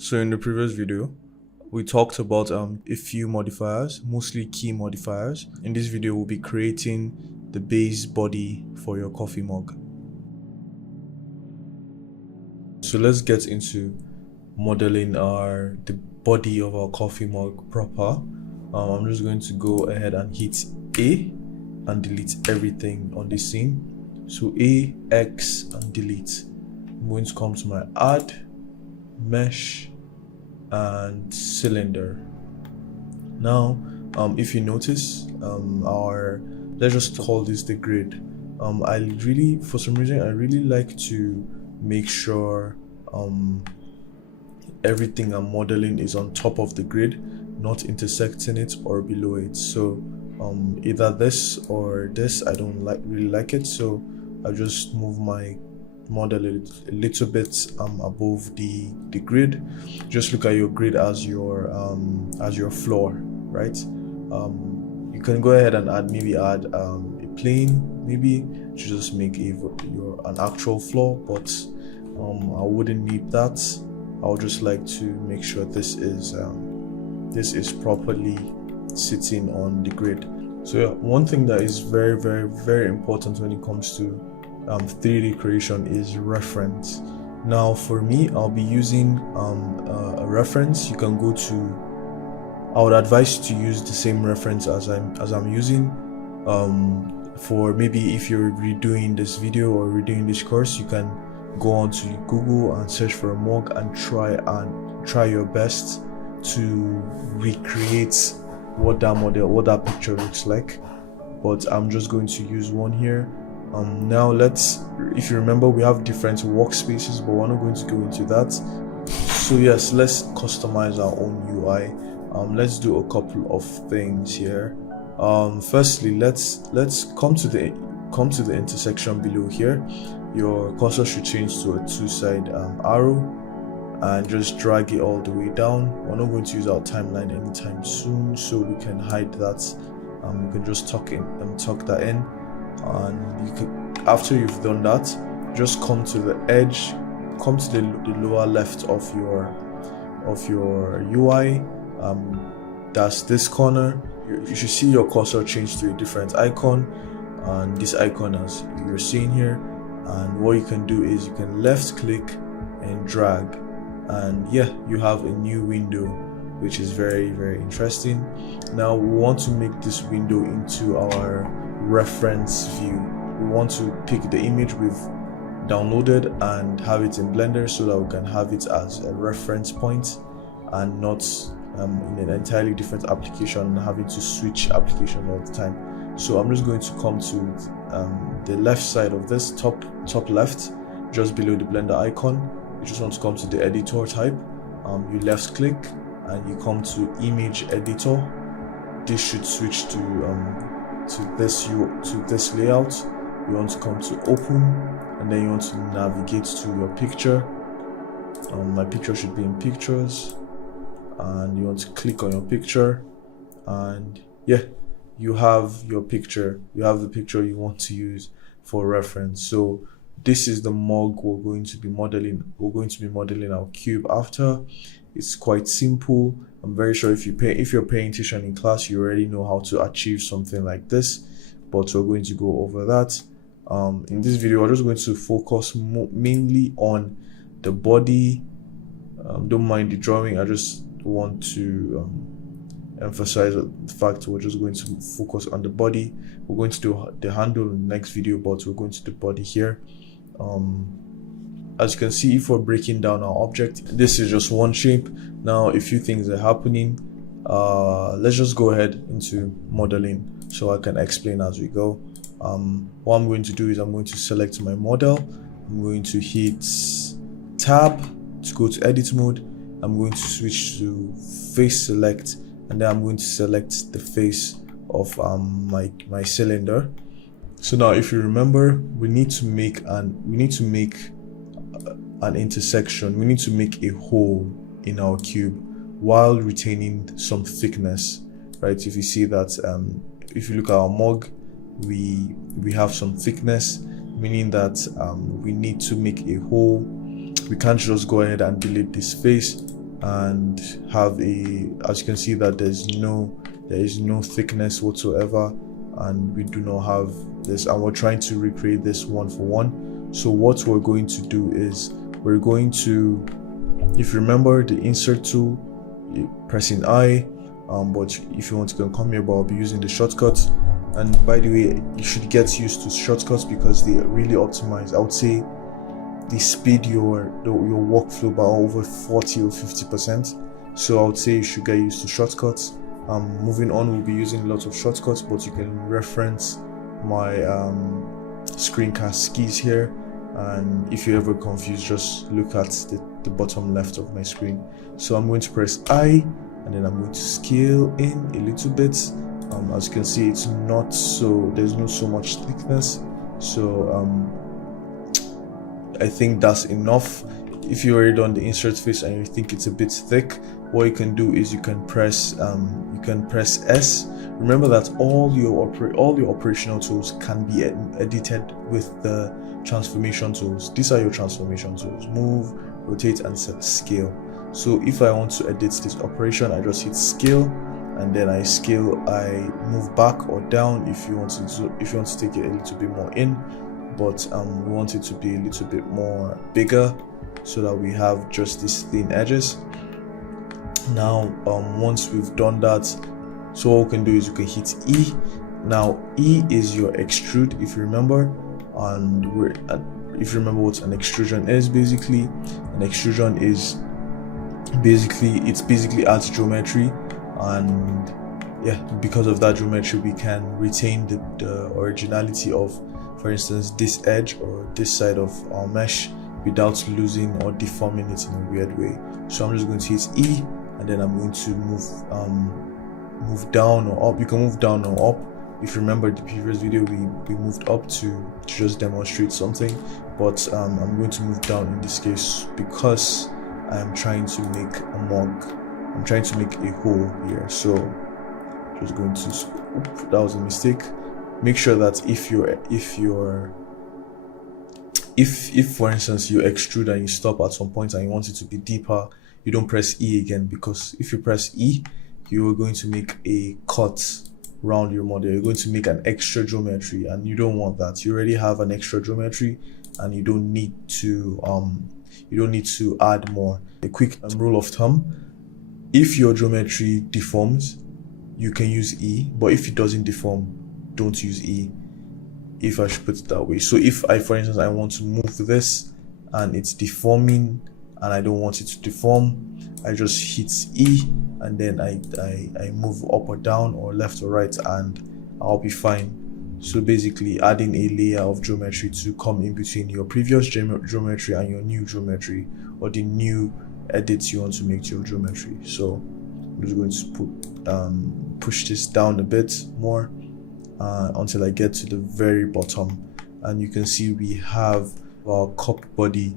So in the previous video, we talked about a few modifiers, mostly key modifiers. In this video, we'll be creating the base body for your coffee mug. So let's get into modeling the body of our coffee mug proper. I'm just going to go ahead and hit A and delete everything on this scene. So A, X, and delete. I'm going to come to my add, mesh, and cylinder. Now if you notice, let's just call this the grid. For some reason I really like to make sure everything I'm modeling is on top of the grid, not intersecting it or below it. So either this or this, I don't really like it, so I just move my model a little bit above the grid. Just look at your grid as your floor, right? You can go ahead and add a plane, maybe to just make an actual floor, but I wouldn't need that. I would just like to make sure this is properly sitting on the grid. So yeah, one thing that is very, very, very important when it comes to 3D creation is reference. Now for me, I'll be using a reference. You can go to, I would advise you to use the same reference as I'm using. For maybe if you're redoing this video or redoing this course, you can go on to Google and search for a mug and try your best to recreate what that picture looks like. But I'm just going to use one here. Now if you remember, we have different workspaces, but we're not going to go into that. So yes, let's customize our own UI. Let's do a couple of things here. Firstly, let's come to the intersection below here. Your cursor should change to a two-side arrow, and just drag it all the way down. We're not going to use our timeline anytime soon, so we can hide that. We can just tuck that in. And after you've done that, just come to the edge, come to the lower left of your UI. That's this corner. You should see your cursor change to a different icon, and this icon as you're seeing here. And what you can do is you can left click and drag, and yeah, you have a new window, which is very, very interesting. Now we want to make this window into our reference view. We want to pick the image we've downloaded and have it in Blender so that we can have it as a reference point and not in an entirely different application and having to switch applications all the time. So I'm just going to come to the left side of this, top left, just below the Blender icon. You just want to come to the editor type. You left click and you come to image editor. This should switch to this layout. You want to come to open, and then you want to navigate to your picture. My picture should be in pictures, and you want to click on your picture, and yeah, you have your picture. You have the picture you want to use for reference. So this is the mug we're going to be modeling. We're going to be modeling our cube after. It's quite simple. I'm very sure if you're paying attention in class, you already know how to achieve something like this, but we're going to go over that. In this video, we're just going to focus mainly on the body. Don't mind the drawing. I just want to emphasize the fact we're just going to focus on the body. We're going to do the handle in the next video, but we're going to do the body here. As you can see, if we're breaking down our object, this is just one shape. Now a few things are happening. Let's just go ahead into modeling so I can explain as we go. What I'm going to do is I'm going to select my model. I'm going to hit tab to go to edit mode. I'm going to switch to face select, and then I'm going to select the face of my cylinder. So now if you remember, we need to make an intersection. We need to make a hole in our cube while retaining some thickness, right? If you see that, if you look at our mug, we have some thickness, meaning that we need to make a hole. We can't just go ahead and delete this face. and have as you can see that there is no thickness whatsoever, and we do not have this, and we're trying to recreate this one for one. So what we're going to do is we're going to, if you remember the insert tool, pressing I, but if you want to come here, but I'll be using the shortcuts. And by the way, you should get used to shortcuts because they really optimize, I would say, they speed your workflow by over 40 or 50%. So I would say you should get used to shortcuts. Moving on, we'll be using lots of shortcuts, but you can reference my screencast keys here, and if you're ever confused, just look at the bottom left of my screen. So I'm going to press I, and then I'm going to scale in a little bit. As you can see, it's not so, there's not so much thickness, so I think that's enough. If you already done the insert face and you think it's a bit thick, what you can do is you can press S. Remember that all your operational tools can be edited with the transformation tools. These are your transformation tools: move, rotate, and scale. So if I want to edit this operation, I just hit scale, and then I move back or down if you want to take it a little bit more in, but we want it to be a little bit more bigger so that we have just these thin edges. Now once we've done that, so what we can do is we can hit E. Now E is your extrude, if you remember, and if you remember what an extrusion is, basically an extrusion is basically adds geometry, and yeah, because of that geometry we can retain the originality of, for instance, this edge or this side of our mesh without losing or deforming it in a weird way. So I'm just going to hit E, and then I'm going to move down or up. You can move down or up. If you remember the previous video, we moved up to just demonstrate something, but I'm going to move down in this case because I'm trying to make a mug. I'm trying to make a hole here. So just going to, that was a mistake. Make sure that if for instance you extrude and you stop at some point and you want it to be deeper, you don't press E again, because if you press E, you are going to make a cut around your model. You're going to make an extra geometry, and you don't want that. You already have an extra geometry, and you don't need to add more. A quick rule of thumb: if your geometry deforms, you can use E, but if it doesn't deform, don't use E, if I should put it that way. So if for instance I want to move this and it's deforming and I don't want it to deform, I just hit E, and then I move up or down or left or right, and I'll be fine. So basically adding a layer of geometry to come in between your previous geometry and your new geometry, or the new edits you want to make to your geometry. So I'm just going to push this down a bit more until I get to the very bottom, and you can see we have our cup body.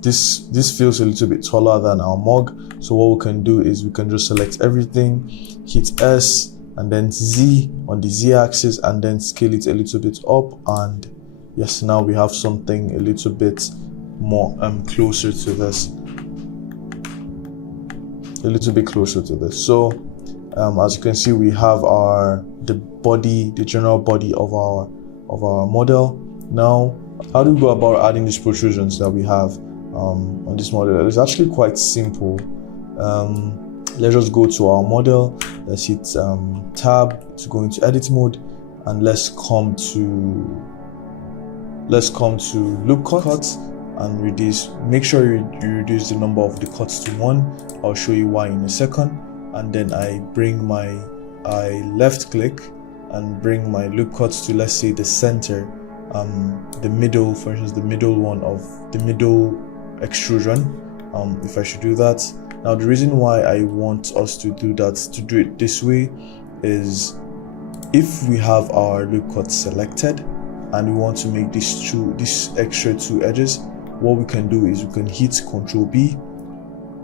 This feels a little bit taller than our mug, so what we can do is we can just select everything, hit S and then Z on the Z axis, and then scale it a little bit up, and yes, now we have something a little bit more closer to this, a little bit closer to this. So as you can see, we have the general body of our model. Now, how do we go about adding these protrusions that we have on this model? It's actually quite simple. Let's just go to our model. Let's hit tab to go into edit mode, and let's come to loop cuts and reduce. Make sure you reduce the number of the cuts to 1. I'll show you why in a second. And then I left click and bring my loop cuts to, let's say, the center, the middle, for instance, the middle one of the middle extrusion, if I should do that. Now the reason why I want us to do it this way, is if we have our loop cuts selected and we want to make this extra 2 edges, what we can do is we can hit Ctrl B.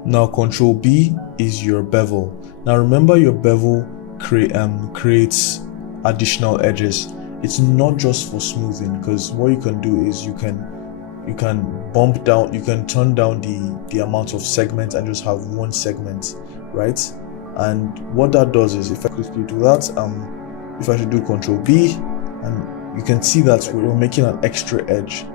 Now Ctrl B is your bevel. Now remember, your bevel creates additional edges. It's not just for smoothing, because what you can do is you can bump down, you can turn down the amount of segments and just have one segment, right? And what that does is, if I quickly do that, if I should do Control B, and you can see that we're making an extra edge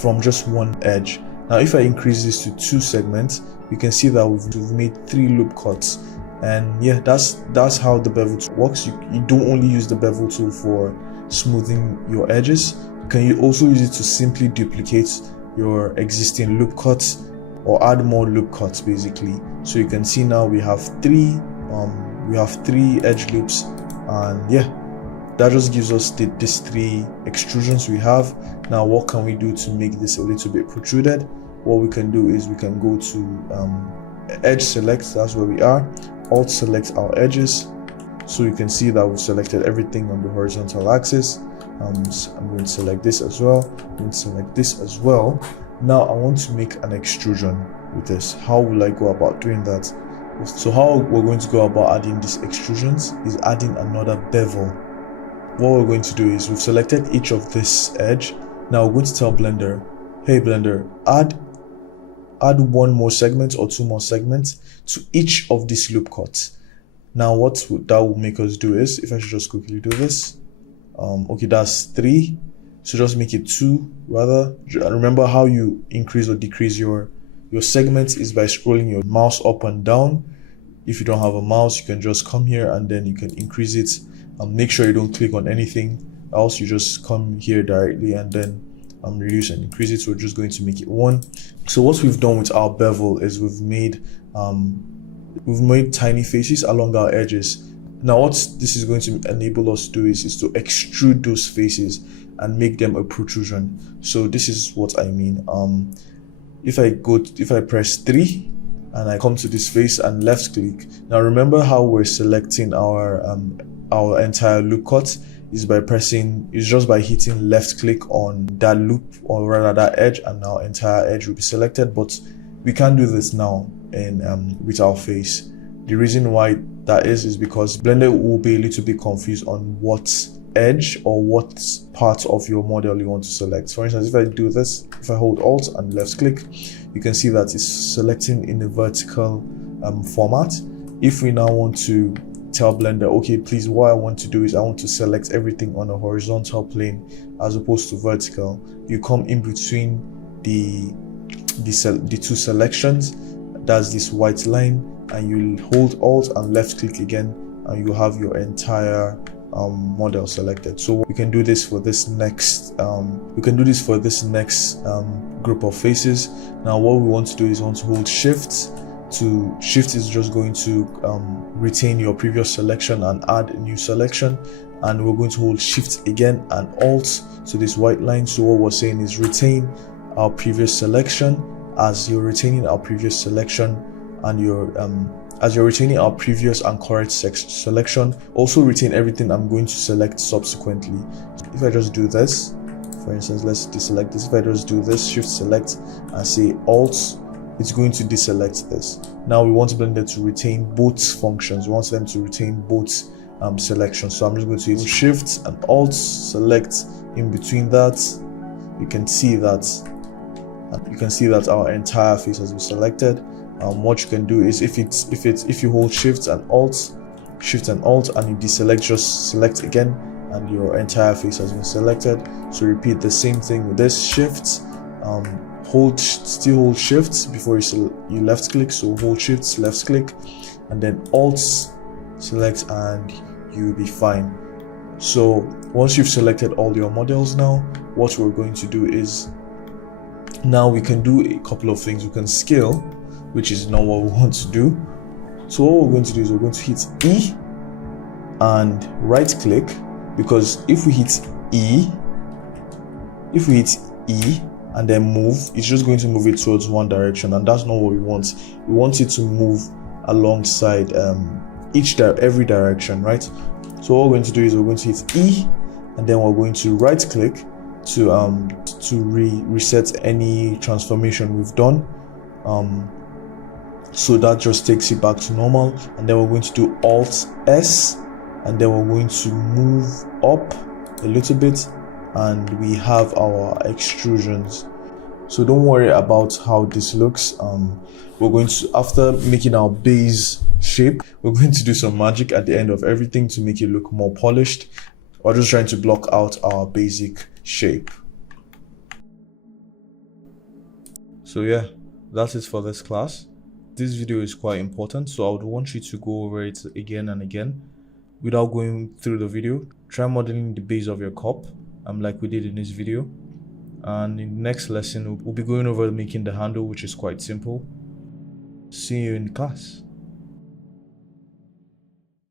from just one edge. Now if I increase this to 2 segments, you can see that we've made 3 loop cuts. And yeah, that's how the bevel tool works. You don't only use the bevel tool for smoothing your edges. You also use it to simply duplicate your existing loop cuts or add more loop cuts, basically. So you can see now we have 3 edge loops, and yeah, that just gives us these 3 extrusions we have. Now what can we do to make this a little bit protruded? What we can do is we can go to edge select. That's where we are. Alt select our edges, so you can see that we've selected everything on the horizontal axis. I'm going to select this as well. I'm going to select this as well. Now I want to make an extrusion with this. How will I go about doing that? So how we're going to go about adding these extrusions is adding another bevel. What we're going to do is, we've selected each of this edge. Now we're going to tell Blender, hey Blender, add 1 more segment or 2 more segments to each of these loop cuts. Now what that will make us do is, if I should just quickly do this, okay, that's 3, so just make it 2 rather. Remember how you increase or decrease your segments is by scrolling your mouse up and down. If you don't have a mouse, you can just come here and then you can increase it. Make sure you don't click on anything else, you just come here directly and then reduce and increase it. So we're just going to make it 1. So what we've done with our bevel is we've made tiny faces along our edges. Now what this is going to enable us to do is to extrude those faces and make them a protrusion. So this is what I mean. If I press 3 and I come to this face and left click. Now remember how we're selecting our entire loop cut is just by hitting left click on that loop, or rather that edge, and our entire edge will be selected. But we can't do this now with our face. The reason why that is because Blender will be a little bit confused on what edge or what part of your model you want to select. For instance, if I do this, if I hold Alt and left click, you can see that it's selecting in the vertical format. If we now want to tell Blender, okay, please, what I want to do is I want to select everything on a horizontal plane as opposed to vertical, you come in between the 2 selections, that's this white line, and you hold Alt and left click again, and you have your entire model selected. So we can do this for this next group of faces. Now what we want to do is we want to hold Shift. Shift is just going to retain your previous selection and add a new selection, and we're going to hold Shift again and Alt to this white line. So what we're saying is retain our previous selection. As you're retaining our previous selection and as you're retaining our previous and correct selection, also retain everything I'm going to select subsequently. If I just do this, for instance, let's deselect this. If I just do this, Shift select and say Alt, it's going to deselect this. Now we want Blender to retain both functions. We want them to retain both selections. So I'm just going to use Shift and Alt, select in between that. You can see that our entire face has been selected. What you can do is if you hold Shift and Alt and you deselect, just select again and your entire face has been selected. So repeat the same thing with this. Shift, still hold Shift before you left click, so hold Shift, left click, and then Alt select, and you'll be fine. So once you've selected all your models, now what we're going to do is, now we can do a couple of things. We can scale, which is not what we want to do. So what we're going to do is we're going to hit E and right click, because if we hit E and then move, it's just going to move it towards one direction, and that's not what we want. We want it to move alongside every direction, right? So what we're going to do is we're going to hit E, and then we're going to right click to reset any transformation we've done. So that just takes it back to normal, and then we're going to do Alt S, and then we're going to move up a little bit, and we have our extrusions. So don't worry about how this looks. We're going to, after making our base shape, we're going to do some magic at the end of everything to make it look more polished. We're just trying to block out our basic shape. So yeah, that's it for this class. This video is quite important, so I would want you to go over it again and again without going through the video. Try modeling the base of your cup, like we did in this video. And in the next lesson, we'll be going over making the handle, which is quite simple. See you in class.